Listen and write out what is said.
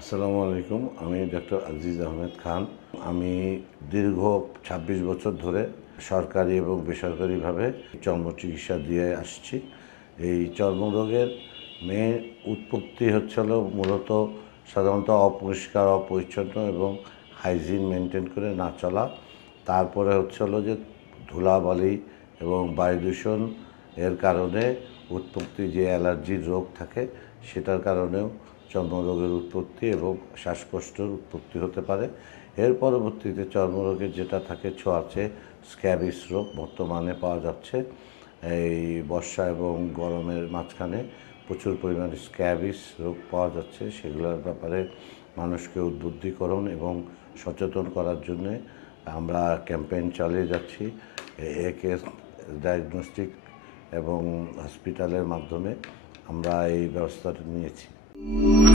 আসসালামু আলাইকুম, আমি ডক্টর আজিজ আহমেদ খান। আমি দীর্ঘ ২৬ বছর ধরে সরকারি এবং বেসরকারিভাবে চর্ম চিকিৎসা দিয়ে আসছি। এই চর্মরোগের মেন উৎপত্তি হচ্ছিল মূলত সাধারণত অপরিষ্কার, অপরিচ্ছন্ন এবং হাইজিন মেনটেন করে না চলা। তারপরে হচ্ছে হলো যে ধুলাবালি এবং বায়ু দূষণ এর কারণে উৎপত্তি যে অ্যালার্জির রোগ থাকে, সেটার কারণেও চর্মরোগের উৎপত্তি এবং শ্বাসকষ্টের উৎপত্তি হতে পারে। এর পরবর্তীতে চর্মরোগের যেটা থাকে ছোঁয়াচে স্ক্যাবিস রোগ বর্তমানে পাওয়া যাচ্ছে। এই বর্ষা এবং গরমের মাঝখানে প্রচুর পরিমাণে স্ক্যাবিস রোগ পাওয়া যাচ্ছে। সেগুলোর ব্যাপারে মানুষকে উদ্বুদ্ধিকরণ এবং সচেতন করার জন্যে আমরা ক্যাম্পেইন চালিয়ে যাচ্ছি। একে ডায়াগনস্টিক এবং হসপিটালের মাধ্যমে আমরা এই ব্যবস্থাটা নিয়েছি। Música